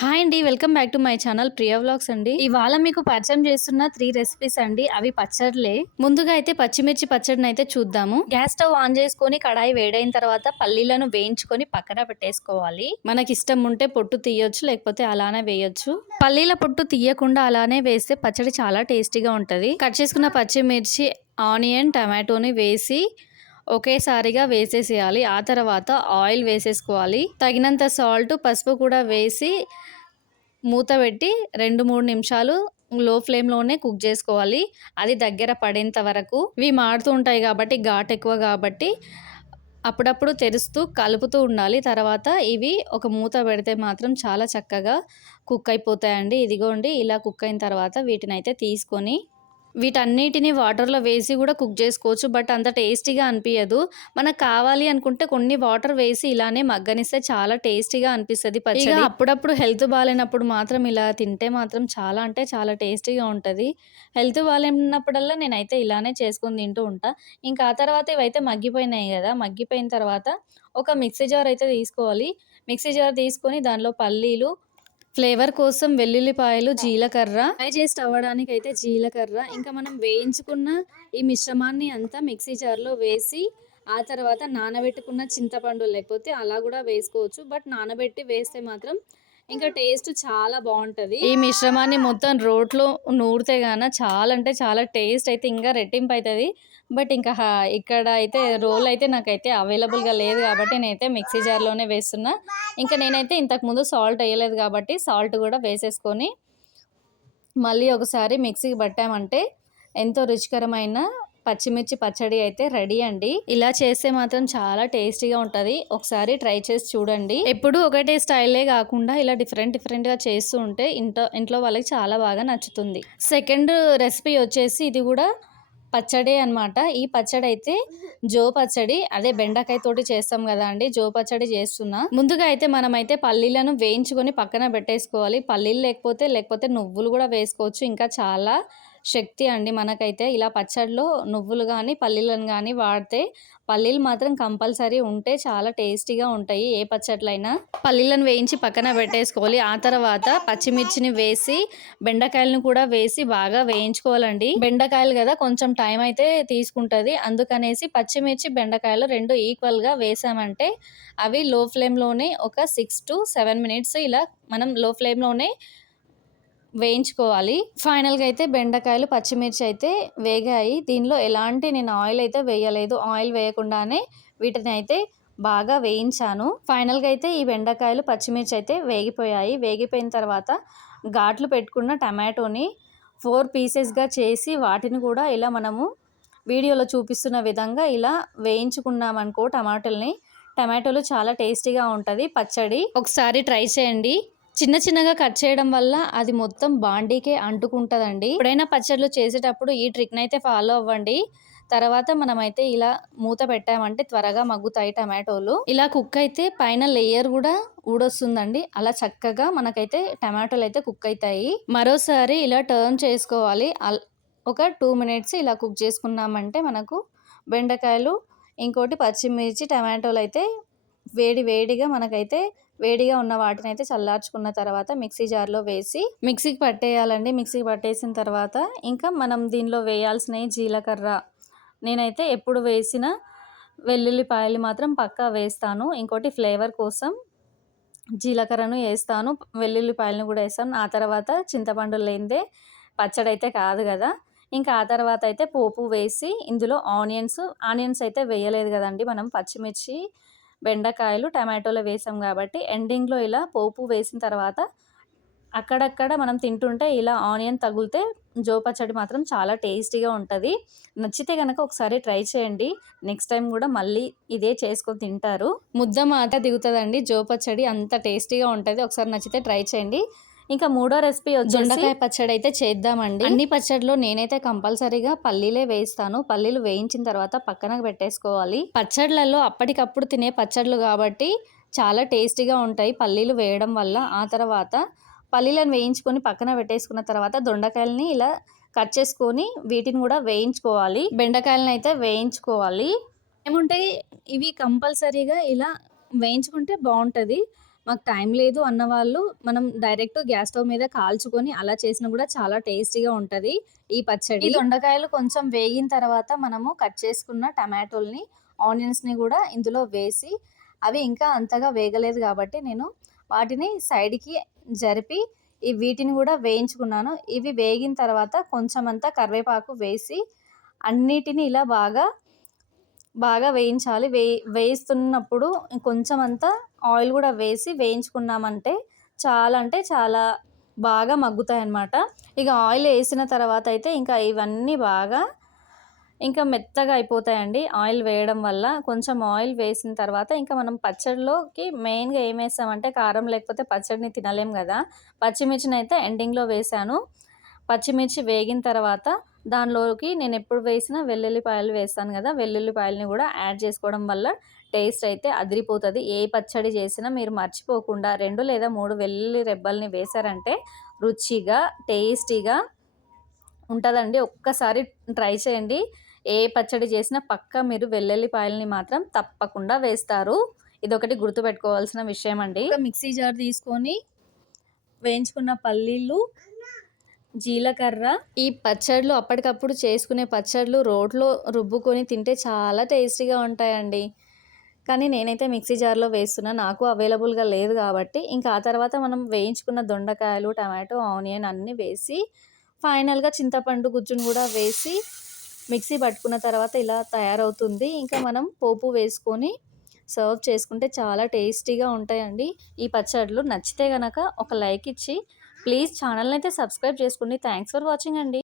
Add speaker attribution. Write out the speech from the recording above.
Speaker 1: Hi అండి welcome back to my channel Priya vlogs అండి. ఇవాళ మీకు పరిచయం చేస్తున్న త్రీ రెసిపీస్ అండి అవి పచ్చడిలే. ముందుగా అయితే పచ్చిమిర్చి పచ్చడిని అయితే చూద్దాము. గ్యాస్ స్టవ్ ఆన్ చేసుకొని కడాయి వేడైన తర్వాత పల్లీలను వేయించుకొని పక్కన పెట్టేసుకోవాలి. మనకి ఇష్టం ఉంటే పొట్టు తీయొచ్చు లేకపోతే అలానే వేయొచ్చు. పల్లీల పొట్టు తీయకుండా అలానే వేస్తే పచ్చడి చాలా టేస్టీగా ఉంటది. కట్ చేసుకున్న పచ్చిమిర్చి ఆనియన్ టమాటోని వేసి ఒకేసారిగా వేసేసేయాలి. ఆ తర్వాత ఆయిల్ వేసేసుకోవాలి. తగినంత సాల్ట్ పసుపు కూడా వేసి మూత పెట్టి రెండు మూడు నిమిషాలు లో ఫ్లేమ్లోనే కుక్ చేసుకోవాలి. అది దగ్గర పడేంత వరకు. ఇవి మాడుతూ ఉంటాయి కాబట్టి ఘాట్ ఎక్కువ కాబట్టి అప్పుడప్పుడు తెరుస్తూ కలుపుతూ ఉండాలి. తర్వాత ఇవి ఒక మూత పెడితే మాత్రం చాలా చక్కగా కుక్ అయిపోతాయండి. ఇదిగోండి ఇలా కుక్ అయిన తర్వాత వీటిని అయితే తీసుకొని వీటన్నిటిని వాటర్లో వేసి కూడా కుక్ చేసుకోవచ్చు. బట్ అంత టేస్టీగా అనిపించదు మనకు కావాలి అనుకుంటే కొన్ని వాటర్ వేసి ఇలానే మగ్గనిస్తే చాలా టేస్టీగా అనిపిస్తుంది పచ్చడి. అప్పుడప్పుడు హెల్త్ బాగాలేనప్పుడు మాత్రం ఇలా తింటే మాత్రం చాలా అంటే చాలా టేస్టీగా ఉంటుంది. హెల్త్ బాగాలేనప్పుడల్లా నేనైతే ఇలానే చేసుకొని తింటూ ఉంటా. ఇంకా ఆ తర్వాత ఇవైతే మగ్గిపోయినాయి కదా. మగ్గిపోయిన తర్వాత ఒక మిక్సీ జార్ అయితే తీసుకోవాలి. మిక్సీ జార్ తీసుకొని దానిలో పల్లీలు ఫ్లేవర్ కోసం వెల్లుల్లిపాయలు జీలకర్ర. ఫ్రై చేసి అవ్వడానికి అయితే జీలకర్ర. ఇంకా మనం వేయించుకున్న ఈ మిశ్రమాన్ని అంతా మిక్సీ జార్లో వేసి ఆ తర్వాత నానబెట్టుకున్న చింతపండు లేకపోతే అలా కూడా వేసుకోవచ్చు. బట్ నానబెట్టి వేస్తే మాత్రం ఇంకా టేస్ట్ చాలా బాగుంటుంది. ఈ మిశ్రమాన్ని మొత్తం రోట్లో నూరితే గాన చాలా అంటే చాలా టేస్ట్ అయితే ఇంకా రెట్టింపు అవుతుంది బట్ ఇంకా ఇక్కడ అయితే రోల్ అయితే నాకైతే అవైలబుల్గా లేదు కాబట్టి నేనైతే మిక్సీ జార్లోనే వేస్తున్నా. ఇంకా నేనైతే ఇంతకుముందు సాల్ట్ వేయలేదు కాబట్టి సాల్ట్ కూడా వేసేసుకొని మళ్ళీ ఒకసారి మిక్సీకి పట్టామంటే ఎంతో రుచికరమైన పచ్చిమిర్చి పచ్చడి అయితే రెడీ అండి. ఇలా చేస్తే మాత్రం చాలా టేస్టీగా ఉంటుంది. ఒకసారి ట్రై చేసి చూడండి. ఎప్పుడు ఒకటే స్టైలే కాకుండా ఇలా డిఫరెంట్ డిఫరెంట్గా చేస్తూ ఉంటే ఇంట్లో ఇంట్లో వాళ్ళకి చాలా బాగా నచ్చుతుంది. సెకండ్ రెసిపీ వచ్చేసి ఇది కూడా పచ్చడి అనమాట ఈ పచ్చడి అయితే జో పచ్చడి అదే బెండకాయ తోటి చేస్తాం కదా అండి జో పచ్చడి చేస్తున్నా. ముందుగా అయితే మనం అయితే పల్లీలను వేయించుకొని పక్కన పెట్టేసుకోవాలి. పల్లీలు లేకపోతే లేకపోతే నువ్వులు కూడా వేసుకోవచ్చు. ఇంకా చాలా శక్తి అండి మనకైతే. ఇలా పచ్చడిలో నువ్వులు కానీ పల్లీలను కానీ వాడితే పల్లీలు మాత్రం కంపల్సరీ ఉంటే చాలా టేస్టీగా ఉంటాయి. ఏ పచ్చట్లైనా పల్లీలను వేయించి పక్కన పెట్టేసుకోవాలి. ఆ తర్వాత పచ్చిమిర్చిని వేసి బెండకాయలను కూడా వేసి బాగా వేయించుకోవాలండి. బెండకాయలు కదా కొంచెం టైం అయితే తీసుకుంటుంది. అందుకనేసి పచ్చిమిర్చి బెండకాయలు రెండు ఈక్వల్గా వేసామంటే అవి లో ఫ్లేమ్లోనే ఒక సిక్స్ టు సెవెన్ మినిట్స్ ఇలా మనం లో ఫ్లేమ్లోనే వేయించుకోవాలి. ఫైనల్గా అయితే బెండకాయలు పచ్చిమిర్చి అయితే వేగాయి. దీనిలో ఎలాంటి నేను ఆయిల్ అయితే వేయలేదు. ఆయిల్ వేయకుండానే వీటిని అయితే బాగా వేయించాను. ఫైనల్గా అయితే ఈ బెండకాయలు పచ్చిమిర్చి అయితే వేగిపోయాయి. వేగిపోయిన తర్వాత ఘాట్లు పెట్టుకున్న టమాటోని ఫోర్ పీసెస్గా చేసి వాటిని కూడా ఇలా మనము వీడియోలో చూపిస్తున్న విధంగా ఇలా వేయించుకున్నామనుకో టమాటోల్ని. టమాటోలు చాలా టేస్టీగా ఉంటుంది. పచ్చడి. ఒకసారి ట్రై చేయండి. చిన్న చిన్నగా కట్ చేయడం వల్ల అది మొత్తం బాండీకే అంటుకుంటుందండి. ఎప్పుడైనా పచ్చళ్ళు చేసేటప్పుడు ఈ ట్రిక్ని అయితే ఫాలో అవ్వండి. తర్వాత మనమైతే ఇలా మూత పెట్టామంటే త్వరగా మగ్గుతాయి టమాటోలు. ఇలా కుక్ అయితే పైన లేయర్ కూడా ఊడొస్తుందండి. అలా చక్కగా మనకైతే టమాటోలు అయితే కుక్ అవుతాయి మరోసారి ఇలా టర్న్ చేసుకోవాలి. ఒక టూ మినిట్స్ ఇలా కుక్ చేసుకున్నామంటే మనకు బెండకాయలు ఇంకోటి పచ్చిమిర్చి టమాటోలు అయితే వేడి వేడిగా మనకైతే వేడిగా ఉన్న వాటిని అయితే చల్లార్చుకున్న తర్వాత మిక్సీ జార్లో వేసి మిక్సీకి పట్టేయాలండి. మిక్సీకి పట్టేసిన తర్వాత ఇంకా మనం దీనిలో వేయాల్సినవి జీలకర్ర నేనైతే ఎప్పుడు వేసిన వెల్లుల్లిపాయలు మాత్రం పక్కా వేస్తాను. ఇంకోటి ఫ్లేవర్ కోసం జీలకర్రను వేస్తాను. వెల్లుల్లిపాయలను కూడా వేస్తాను. ఆ తర్వాత చింతపండు లేనిదే పచ్చడి అయితే కాదు కదా. ఇంకా ఆ తర్వాత అయితే పోపు వేసి ఇందులో ఆనియన్స్ ఆనియన్స్ అయితే వేయలేదు కదండి మనం పచ్చిమిర్చి బెండకాయలు టమాటోలు వేసాం కాబట్టి ఎండింగ్లో ఇలా పోపు వేసిన తర్వాత అక్కడక్కడ మనం తింటుంటే ఇలా ఆనియన్ తగిలితే జో పచ్చడి మాత్రం చాలా టేస్టీగా ఉంటుంది. నచ్చితే కనుక ఒకసారి ట్రై చేయండి. నెక్స్ట్ టైం కూడా మళ్ళీ ఇదే చేసుకొని తింటారు. ముద్ద మాట దిగుతుందండి. జో పచ్చడి అంత టేస్టీగా ఉంటుంది. ఒకసారి నచ్చితే ట్రై చేయండి. ఇంకా మూడో రెసిపీ దొండకాయ పచ్చడి అయితే చేద్దామండి. అన్ని పచ్చడిలో నేనైతే కంపల్సరీగా పల్లీలే వేస్తాను పల్లీలు వేయించిన తర్వాత పక్కన పెట్టేసుకోవాలి. పచ్చళ్ళల్లో అప్పటికప్పుడు తినే పచ్చళ్ళు కాబట్టి చాలా టేస్టీగా ఉంటాయి పల్లీలు వేయడం వల్ల. ఆ తర్వాత పల్లీలను వేయించుకొని పక్కన పెట్టేసుకున్న తర్వాత దొండకాయలని ఇలా కట్ చేసుకొని వీటిని కూడా వేయించుకోవాలి. బెండకాయలను అయితే వేయించుకోవాలి. ఏముంటాయి? ఇవి కంపల్సరీగా ఇలా వేయించుకుంటే బాగుంటుంది. మాకు టైం లేదు అన్న వాళ్ళు మనం డైరెక్ట్ గ్యాస్ స్టవ్ మీద కాల్చుకొని అలా చేసినా కూడా చాలా టేస్టీగా ఉంటుంది ఈ పచ్చడి. ఈ దొండకాయలు కొంచెం వేగిన తర్వాత మనము కట్ చేసుకున్న టమాటోల్ని ఆనియన్స్ని కూడా ఇందులో వేసి అవి ఇంకా అంతగా వేగలేదు కాబట్టి నేను వాటిని సైడ్కి జరిపి ఈ వీటిని కూడా వేయించుకున్నాను. ఇవి వేగిన తర్వాత కొంచెం అంతా కరివేపాకు వేసి అన్నిటిని ఇలా బాగా బాగా వేయించాలి. వే వేయిస్తున్నప్పుడు కొంచెం అంతా ఆయిల్ కూడా వేసి వేయించుకున్నామంటే చాలా అంటే చాలా బాగా మగ్గుతాయి అన్నమాట ఇక ఆయిల్ వేసిన తర్వాత అయితే ఇంకా ఇవన్నీ బాగా ఇంకా మెత్తగా అయిపోతాయండి. ఆయిల్ వేయడం వల్ల కొంచెం ఆయిల్ వేసిన తర్వాత ఇంకా మనం పచ్చడిలోకి మెయిన్గా ఏం వేస్తామంటే కారం లేకపోతే పచ్చడిని తినలేం కదా. పచ్చిమిర్చిని అయితే ఎండింగ్లో వేసాను పచ్చిమిర్చి వేగిన తర్వాత దానిలోకి నేను ఎప్పుడు వేసినా వెల్లుల్లిపాయలు వేస్తాను కదా. వెల్లుల్లిపాయలని కూడా యాడ్ చేసుకోవడం వల్ల టేస్ట్ అయితే అదిరిపోతుంది. ఏ పచ్చడి చేసినా మీరు మర్చిపోకుండా రెండు లేదా మూడు వెల్లుల్లి రెబ్బల్ని వేశారంటే రుచిగా టేస్టీగా ఉంటుందండి. ఒక్కసారి ట్రై చేయండి. ఏ పచ్చడి చేసినా పక్క మీరు వెల్లుల్లిపాయలని మాత్రం తప్పకుండా వేస్తారు. ఇదొకటి గుర్తుపెట్టుకోవాల్సిన విషయం అండి మిక్సీ జార్ తీసుకొని వేయించుకున్న పల్లీలు జీలకర్ర. ఈ పచ్చళ్ళు అప్పటికప్పుడు చేసుకునే పచ్చళ్ళు రోట్లో రుబ్బుకొని తింటే చాలా టేస్టీగా ఉంటాయండి. కానీ నేనైతే మిక్సీ జార్లో వేస్తున్నా. నాకు అవైలబుల్గా లేదు కాబట్టి ఇంకా ఆ తర్వాత మనం వేయించుకున్న దొండకాయలు టమాటో ఆనియన్ అన్నీ వేసి ఫైనల్గా చింతపండు గుజ్జును కూడా వేసి మిక్సీ పట్టుకున్న తర్వాత ఇలా తయారవుతుంది. ఇంకా మనం పోపు వేసుకొని సర్వ్ చేసుకుంటే చాలా టేస్టీగా ఉంటాయండి. ఈ పచ్చళ్ళు నచ్చితే కనుక ఒక లైక్ ఇచ్చి ప్లీజ్ ఛానల్ని అయితే సబ్స్క్రైబ్ చేసుకోండి థ్యాంక్స్ ఫర్ వాచింగ్ అండి.